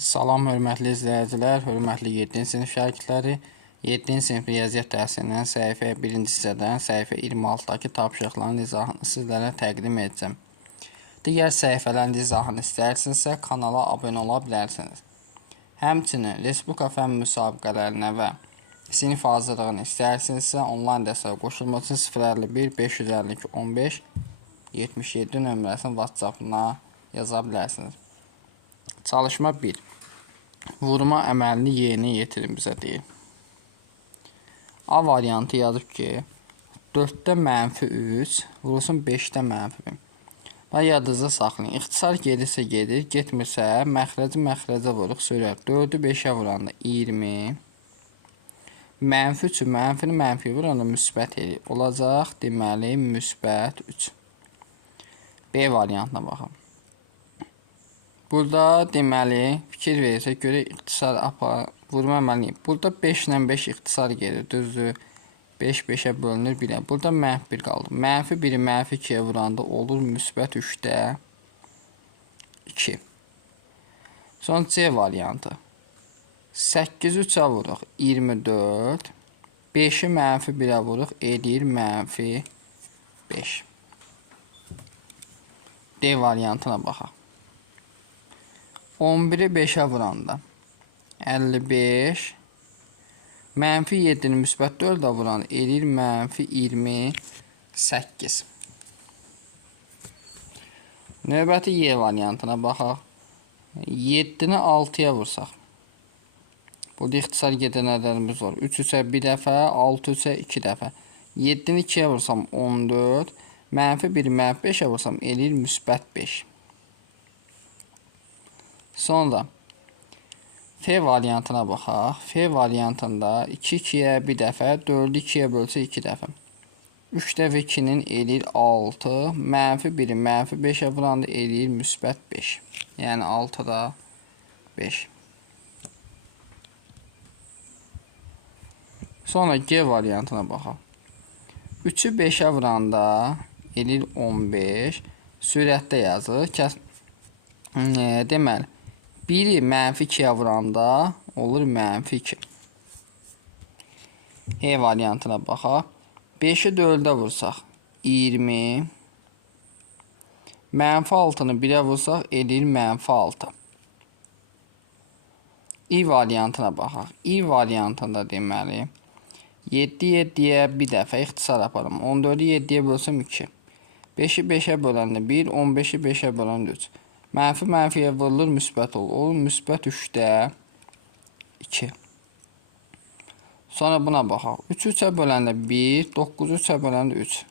Salam, hörmətli izləyicilər, hörmətli 7-ci sinif şagirdləri. 7-ci sinif riyaziyyat dərsindən səhifə 1-ci hissədən səhifə 26-dakı tapşırıqların izahını sizlərə təqdim edəcəm. Digər səhifələrin izahını istəyirsinizsə, kanala abunə ola bilərsiniz. Həmçinin, Respublika fənn müsabiqələrinə və sinif hazırlığını istəyirsinizsə, onlayn dəstəyə qoşulmaq üçün 051 552 15 77 nömrəsinin WhatsApp-ına yaza bilərsiniz. Çalışma 1. Vurma əməlini yerinə yetirin bizə deyir. A variantı yazıb ki, 4-də -3 vurulsun 5-də -1. Və yadınızda saxlayın. İxtisar gedirsə gedir, getmirsə məxrəcə vuruq sürət. 4-ü 5-ə vuranda 20. -3-ü mənfini mənfiyə vuranda müsbət eləyir. Olacaq, deməli, müsbət 3. B variantına baxın. Burada deməli, fikir verirsək, görə ixtisar vurma əməliyim. Burada 5 ilə 5 ixtisar gedir, düzdür. 5 5-ə bölünür 1-ə. Burada -1 qaldı. -1-i -2-yə vuranda olur müsbət 3-də 2. Son C variantı. 8-i 3-ə vuruq 24. 5-i -1-ə vuruq edir -5. D variantına baxaq. 11-i 5-ə vuranda 55, -7-ni müsbət 4-ə vuranda edir -28. Növbəti Y variantına baxaq. 7-ni 6-ya vursaq. Burada ixtisar gedən ədədimiz var. 3-3-ə 1 dəfə, 6-3-ə 2 dəfə. 7-ni 2-yə vursam 14, -1-i -5-ə vursam edir müsbət 5. Sonra F variantına baxaq. F variantında 2-2-yə 1 dəfə, 4-ü 2-yə bölsə 2 dəfə. 3 dəfə 2-nin elir 6, -1-i -5-ə vuranda elir müsbət 5. Yəni 6-da 5. Sonra G variantına baxaq. 3-ü 5-ə vuranda elir 15. Sürətdə yazır. Deməli, 1-i -2-yə vuranda olur -2. E variantına baxaq. 5-i 4-ə vursaq 20. -6-nı 1-ə vursaq edir -6. İ variantına baxaq. İ variantında deməli 7-7-yə 1 dəfə ixtisar aparım. 14-ü 7-yə bölsəm 2. 5-i 5-ə böləndə 1, 15-i 5-ə böləndə 3. -mənfiyə vurulur, müsbət olur. Olur müsbət 3-də 2. Sonra buna baxaq. 3-ü 3-ə böləndə 1, 9-u 3-ə böləndə 3.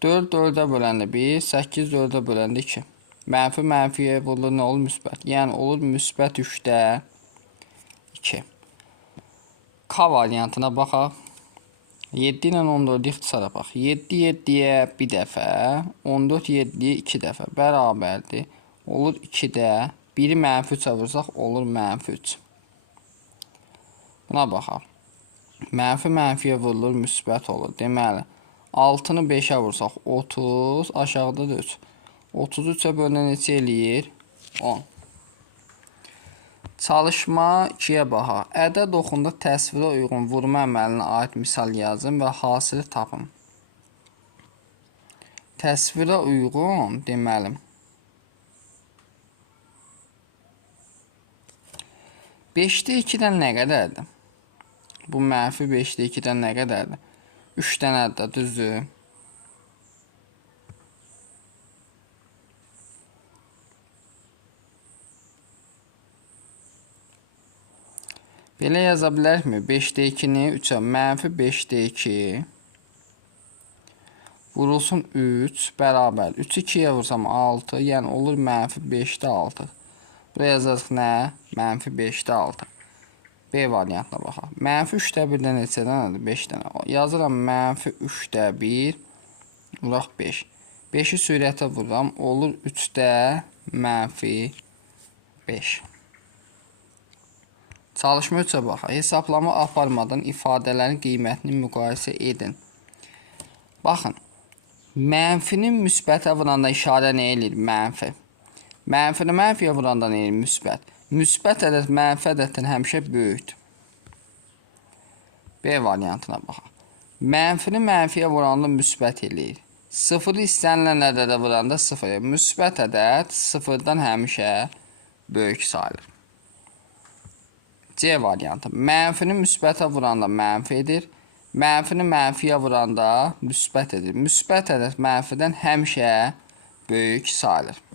4 4-ə böləndə 1, 8 4-ə böləndə 2. Mənfiyə vurulur, nə olur? Müsbət. Yəni olur müsbət 3-də 2. K variantına baxaq. 7 ilə 14 ixtisara bax. 7 7-yə 1 dəfə, 14 7-yə 2 dəfə bərabərdir. Olur 2-də, 1-i -3-ə vursaq olur -3. Buna baxaq. Mənfiyə vurulur, müsbət olur. Deməli, 6-nı 5-ə vursaq 30, aşağıda da 3. 30-u 3-ə bölündə neçə eləyir? 10. Çalışma 2-yə baxaq. Ədəd oxunda təsvirə uyğun vurma əməlinə aid misal yazın və hasili tapın. Təsvirə uyğun deməli. Beşdə 2-dən nə qədərdir? Bu -5-də 2-dən nə qədərdir? 3 dənədir də, düzdür? Belə yaza bilərikmi? 5-də 2-ni 3-ə -5-də 2 vurulsun 3 bərabər. 3-ü 2-yə vursam 6, yəni olur -5-də 6. Buraya yazarıq nə? -5-də 6. B variantına baxaq. -3-də 1-də neçə dənədir? 5 dənə. Yazıram -3-də 1, vuraq 5. 5-i sürətə vururam, olur 3-də -5. Çalışma 3-ə baxaq. Hesablama aparmadan ifadələrin qiymətini müqayisə edin. Baxın, mənfinin müsbətə vuranda işarə nə eləyir? Mənfi. Mənfini mənfiyə vuranda nə eləyir? Müsbət. Müsbət ədəd mənfi ədəddən həmişə böyükdür. B variantına baxaq. Mənfini mənfiyə vuranda müsbət eləyir. Sıfırı istənilən ədədə vuranda sıfır. Müsbət ədəd sıfırdan həmişə böyük sayılır. C variantı. Mənfini müsbətə vuranda mənfi edir. Mənfini mənfiyə vuranda müsbət edir. Müsbət ədəd mənfidən həmişə böyük sayılır.